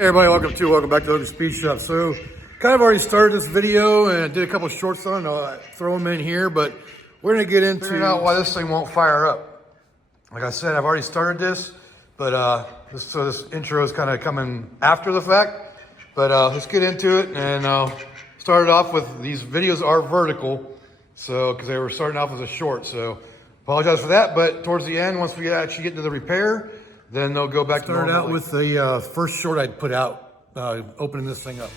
Hey everybody, welcome back to the Speed Shop. So, kind of already started this video and did a couple shorts on. I'll throw them in here, but we're gonna get into figuring out why this thing won't fire up. Like I said, I've already started this, but this intro is kind of coming after the fact. But let's get into it and start it off with these videos are vertical, so because they were starting off as a short. So, apologize for that. But towards the end, once we actually get to the repair, then they'll go back to normal. Started out with the first short I'd put out, opening this thing up.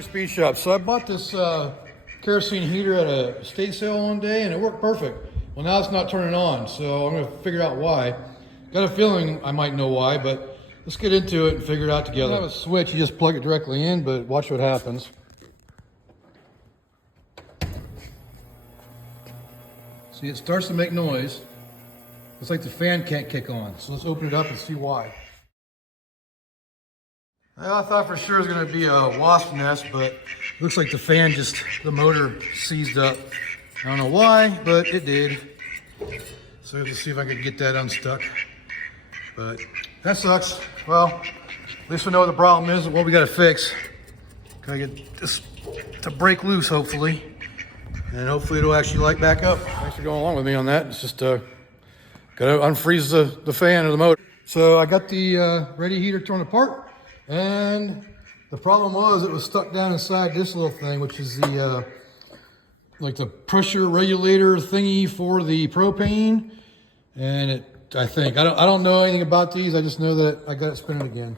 Speed Shop. So I bought this kerosene heater at a estate sale one day and it worked perfect. Well, now it's not turning on, so I'm gonna figure out why. Got a feeling I might know why, but let's get into it and figure it out together. I have a switch, you just plug it directly in, but watch what happens. See, it starts to make noise. It's like the fan can't kick on. So let's open it up and see why. Well, I thought for sure it was gonna be a wasp nest, but it looks like the motor seized up. I don't know why, but it did. So let's see if I can get that unstuck. But that sucks. Well, at least we know what the problem is and what we gotta fix. Gotta get this to break loose, hopefully. And hopefully it'll actually light back up. Thanks for going along with me on that. It's just, gotta unfreeze the fan or the motor. So I got the Reddy heater torn apart, and the problem was it was stuck down inside this little thing, which is the like the pressure regulator thingy for the propane. And I don't know anything about these. I just know that I got it spinning again.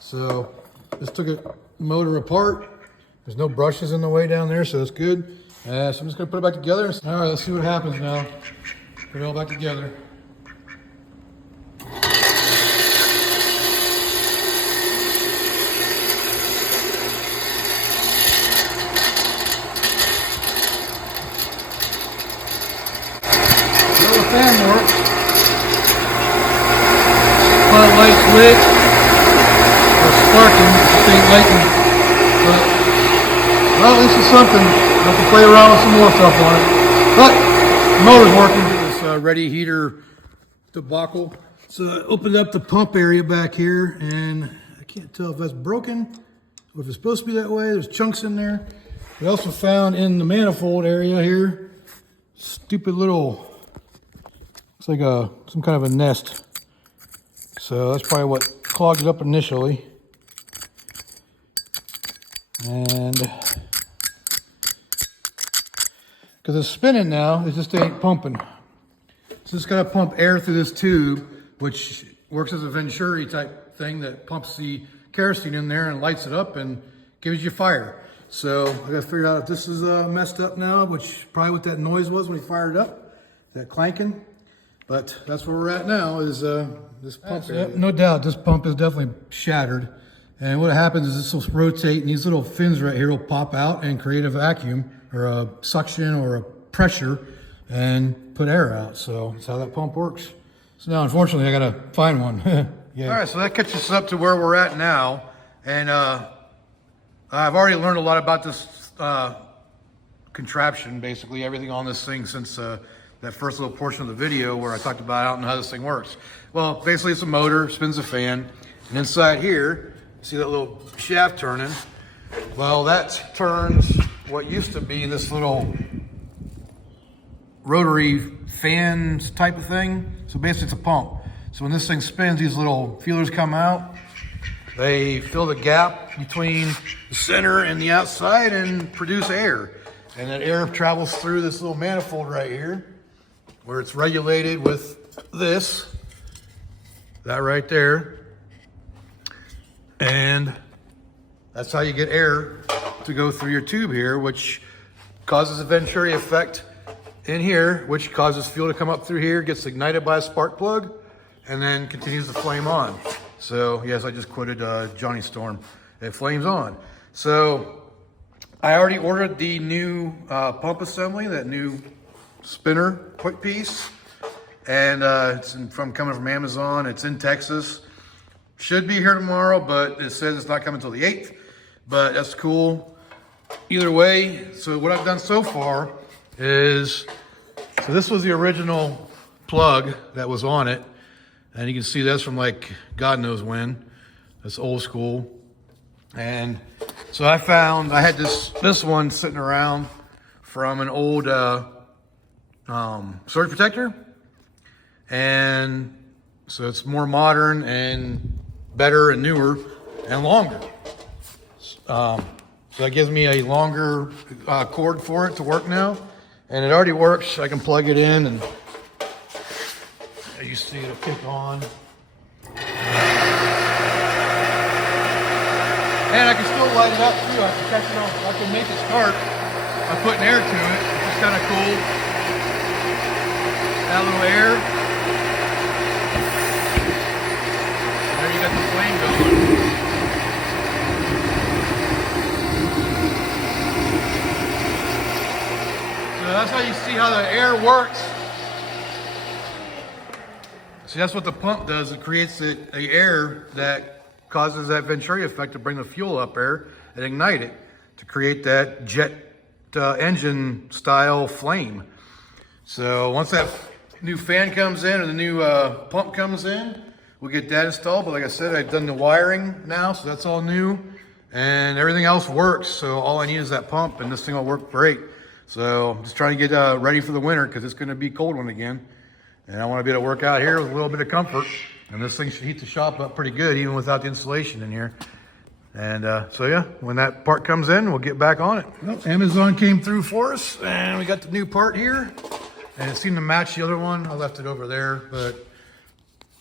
So just took the motor apart. There's no brushes in the way down there, so that's good. So I'm just gonna put it back together. All right, let's see what happens now. Put it all back together. Fan works. My light's lit or sparking, faint lightning. But well, this is something. I have to play around with some more stuff on it. But the motor's working. This Reddy heater debacle. So I opened up the pump area back here, and I can't tell if that's broken or if it's supposed to be that way. There's chunks in there. We also found in the manifold area here, stupid little. It's like some kind of a nest. So that's probably what clogged it up initially. And because it's spinning now, it just ain't pumping. So it's got to pump air through this tube, which works as a Venturi type thing that pumps the kerosene in there and lights it up and gives you fire. So I got to figure out if this is messed up now, which probably what that noise was when he fired it up, that clanking. But that's where we're at now is this pump. No doubt this pump is definitely shattered. And what happens is this will rotate and these little fins right here will pop out and create a vacuum or a suction or a pressure and put air out. So that's how that pump works. So now unfortunately I gotta find one. Yeah. All right, so that catches us up to where we're at now. And I've already learned a lot about this contraption, basically everything on this thing since that first little portion of the video where I talked about how this thing works. Well, basically it's a motor, spins a fan, and inside here, see that little shaft turning? Well, that turns what used to be this little rotary fan type of thing. So basically it's a pump. So when this thing spins, these little feelers come out. They fill the gap between the center and the outside and produce air. And that air travels through this little manifold right here, where it's regulated with that right there. And that's how you get air to go through your tube here, which causes a Venturi effect in here, which causes fuel to come up through here, gets ignited by a spark plug, and then continues to flame on. So yes, I just quoted Johnny Storm. It flames on. So I already ordered the new pump assembly, that new spinner quick piece, and it's coming from Amazon. It's in Texas. Should be here tomorrow, but it says it's not coming until the 8th, but that's cool. Either way, so what I've done so far is, so this was the original plug that was on it. And you can see that's from like God knows when. That's old school. And so I had this one sitting around from an old surge protector. And so it's more modern and better and newer and longer. So that gives me a longer cord for it to work now. And it already works. I can plug it in and you see it'll kick on. And I can still light it up too. I can catch it on. I can make it start by putting air to it. It's kind of cool. That little air. There you got the flame going. So that's how you see how the air works. See, that's what the pump does. It creates the air that causes that Venturi effect to bring the fuel up there and ignite it to create that jet engine style flame. So once that new fan comes in or the new pump comes in, we'll get that installed. But like I said, I've done the wiring now, so that's all new. And everything else works. So all I need is that pump and this thing will work great. So I'm just trying to get ready for the winter because it's going to be a cold one again. And I want to be able to work out here with a little bit of comfort. And this thing should heat the shop up pretty good, even without the insulation in here. And so yeah, when that part comes in, we'll get back on it. Well, Amazon came through for us, and we got the new part here. And it seemed to match the other one. I left it over there, but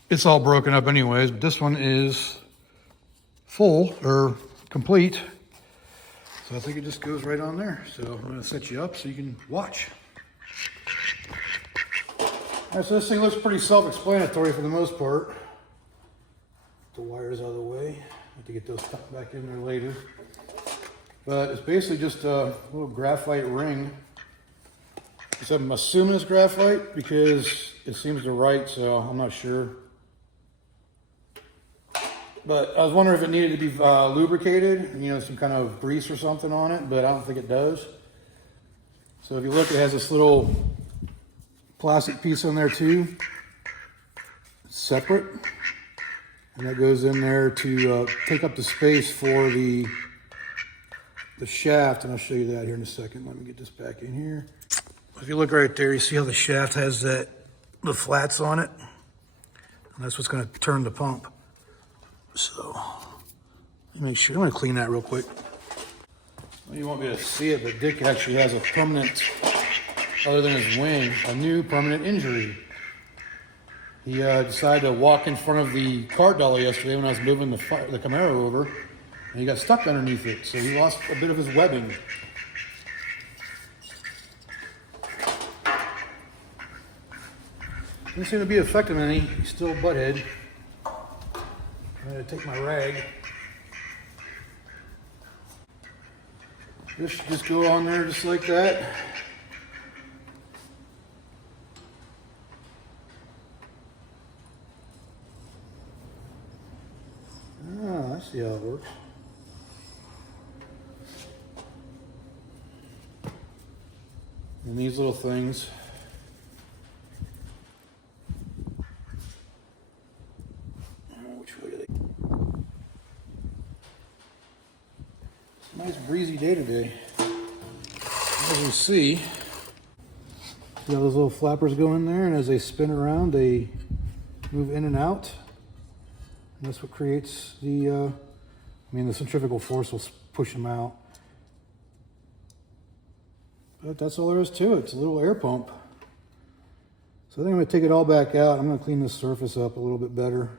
it's all broken up anyways. But this one is full, or complete. So I think it just goes right on there. So I'm gonna set you up so you can watch. All right, so this thing looks pretty self-explanatory for the most part. The wires out of the way. I have to get those tucked back in there later. But it's basically just a little graphite ring. I'm assuming it's graphite because it seems to write, so I'm not sure. But I was wondering if it needed to be lubricated, you know, some kind of grease or something on it, but I don't think it does. So if you look, it has this little plastic piece on there too, separate, and that goes in there to take up the space for the shaft, and I'll show you that here in a second. Let me get this back in here. If you look right there, you see how the shaft has the flats on it, and that's what's going to turn the pump. So let me make sure. I'm going to clean that real quick. Well, you won't be able to see it, but Dick actually has a permanent, other than his wing, a new permanent injury. He decided to walk in front of the cart dolly yesterday when I was moving the Camaro over, and he got stuck underneath it, so he lost a bit of his webbing. Didn't seem to be affecting any. He's still a butthead. I'm going to take my rag. This should just go on there just like that. Ah, I see how it works. And these little things. Which way are they? It's a nice breezy day today. As you see how those little flappers go in there, and as they spin around, they move in and out. And that's what creates the centrifugal force will push them out. But that's all there is to it. It's a little air pump. So I think I'm going to take it all back out. I'm going to clean this surface up a little bit better.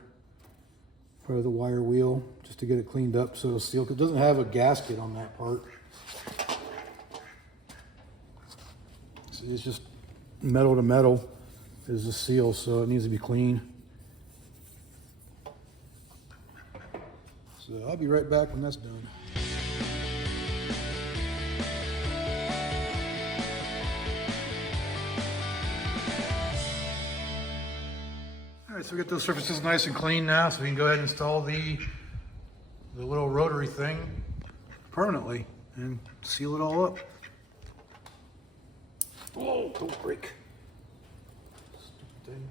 Probably the wire wheel, just to get it cleaned up so it'll seal. 'Cause it doesn't have a gasket on that part. So it's just metal to metal is the seal, so it needs to be clean. So I'll be right back when that's done. All right, so we get those surfaces nice and clean now, so we can go ahead and install the little rotary thing permanently and seal it all up. Whoa, don't break. Stupid thing.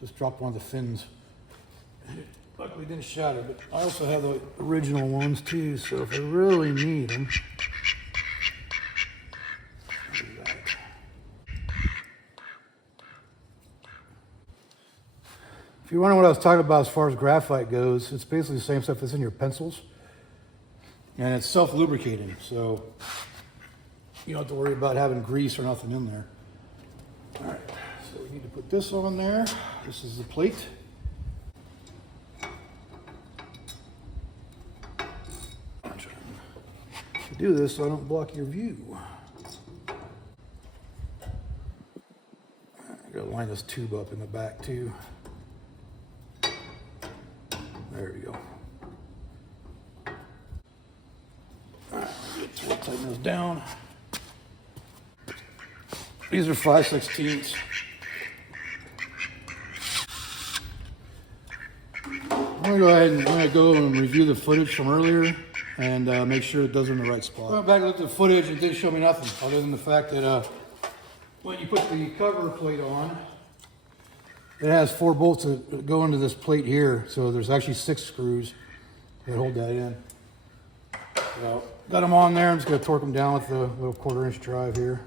Just dropped one of the fins. Luckily didn't shatter, but I also have the original ones too, so if I really need them. If you're wondering what I was talking about as far as graphite goes, it's basically the same stuff that's in your pencils. And it's self-lubricating, so you don't have to worry about having grease or nothing in there. All right, so we need to put this on there. This is the plate. I'm trying to do this so I don't block your view. I gotta line this tube up in the back too. There we go. All right, we'll tighten those down. These are 5/16. I'm gonna go ahead and go and review the footage from earlier and make sure it does it in the right spot. I went back and looked at the footage and it didn't show me nothing other than the fact that when you put the cover plate on, it has 4 bolts that go into this plate here, so there's actually 6 screws that hold that in. So, got them on there. I'm just going to torque them down with the little 1/4-inch drive here.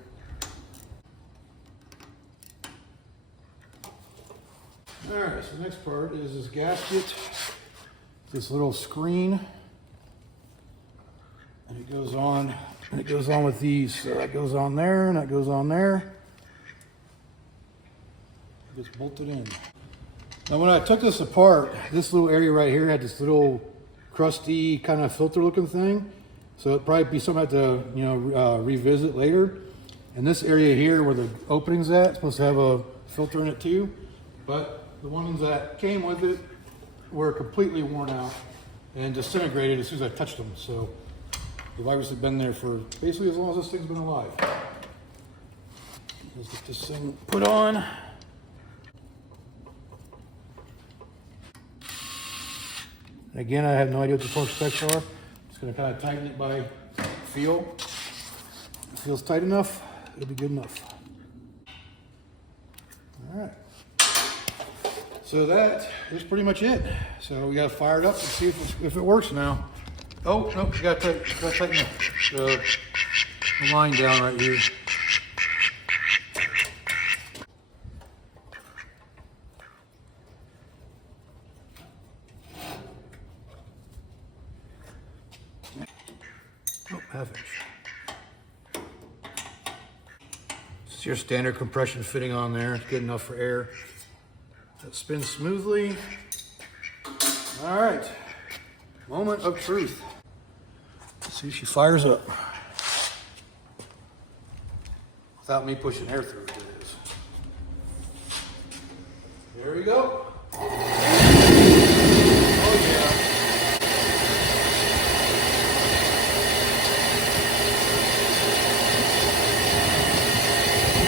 All right, so the next part is this gasket, this little screen, and it goes on, with these. So that goes on there, and that goes on there. It's bolted in. Now when I took this apart, this little area right here had this little crusty kind of filter looking thing. So it'd probably be something I have to revisit later. And this area here where the opening's at, it's supposed to have a filter in it too. But the ones that came with it were completely worn out and disintegrated as soon as I touched them. So they've obviously been there for basically as long as this thing's been alive. Let's get this thing put on. Again, I have no idea what the torque specs are. Just going to kind of tighten it by feel. If it feels tight enough, it'll be good enough. All right. So that is pretty much it. So we got to fire it up and see if it works now. Oh, nope, you got to tighten the line down right here. Oh, 1/2 inch. It's your standard compression fitting on there. It's good enough for air. That spins smoothly. All right, moment of truth. Let's see if she fires up. Without me pushing air through it, that is. There we go. Oh yeah.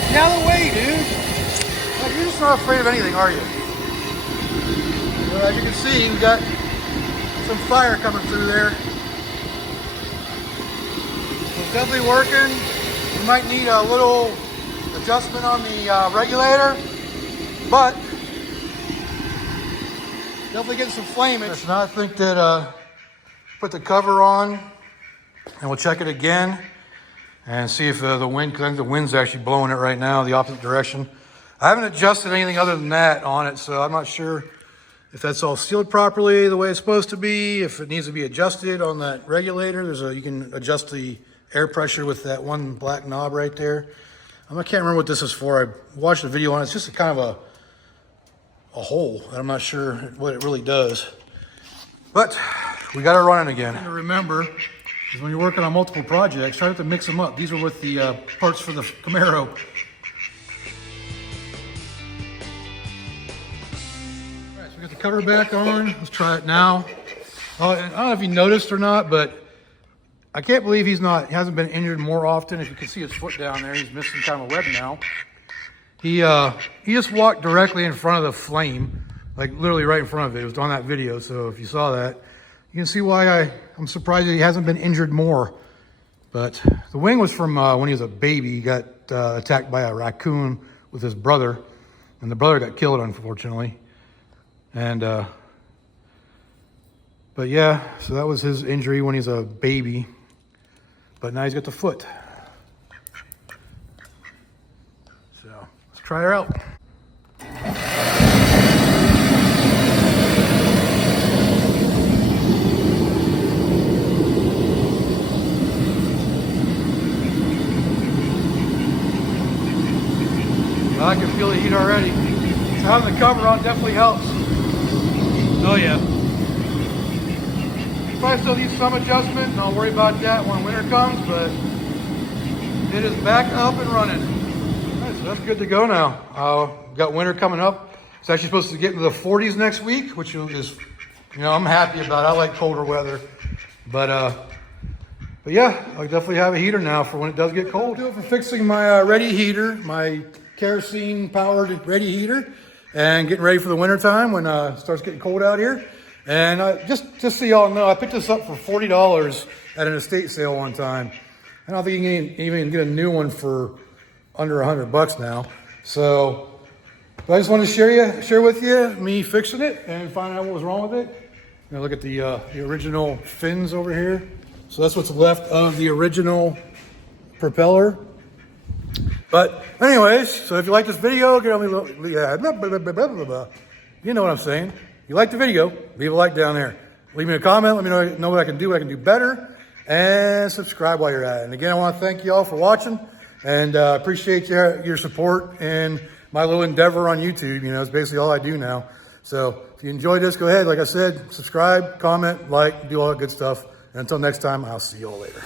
Get out of the way, dude. Like, you're just not afraid of anything, are you? Well, as you can see, we got some fire coming through there. It's definitely working. You might need a little adjustment on the regulator, but definitely getting some flamage. Now I think that put the cover on, and we'll check it again and see if the wind, because I think the wind's actually blowing it right now, the opposite direction. I haven't adjusted anything other than that on it, so I'm not sure if that's all sealed properly the way it's supposed to be, if it needs to be adjusted on that regulator. You can adjust the air pressure with that one black knob right there. I can't remember what this is for. I watched a video on it. It's just a kind of a hole, and I'm not sure what it really does. But we got it running again. And to remember is when you're working on multiple projects, try not to mix them up. These are with the parts for the Camaro. All right, so we got the cover back on. Let's try it now. I don't know if you noticed or not, but I can't believe he hasn't been injured more often. If you can see his foot down there, he's missing kind of a web now. He just walked directly in front of the flame, like literally right in front of it. It was on that video, so if you saw that, you can see why I'm surprised that he hasn't been injured more. But the wing was from when he was a baby. He got attacked by a raccoon with his brother, And the brother got killed, unfortunately. And, but yeah, so that was his injury when he's a baby. But now he's got the foot. So let's try her out. I can feel the heat already. So having the cover on definitely helps. Oh yeah. Probably still needs some adjustment, and I'll worry about that when winter comes, but it is back up and running. All right, so that's good to go now. Got winter coming up. It's actually supposed to get into the 40s next week, which is, you know, I'm happy about. I like colder weather. But yeah, I'll definitely have a heater now for when it does get cold. For fixing my Reddy heater, my kerosene powered Reddy heater, and getting ready for the winter time when it starts getting cold out here. And just so y'all know, I picked this up for $40 at an estate sale one time. I don't think you can even get a new one for under $100 now. So, but I just wanted to share with you me fixing it and find out what was wrong with it. Now look at the original fins over here. So that's what's left of the original propeller. But anyways, so if you like this video, you know what I'm saying. If you like the video, leave a like down there. Leave me a comment, let me know what I can do better, and subscribe while you're at it. And again, I want to thank you all for watching, and appreciate your support in my little endeavor on YouTube. You know, it's basically all I do now. So if you enjoyed this, go ahead, like I said, subscribe, comment, like, do all that good stuff. And until next time, I'll see you all later.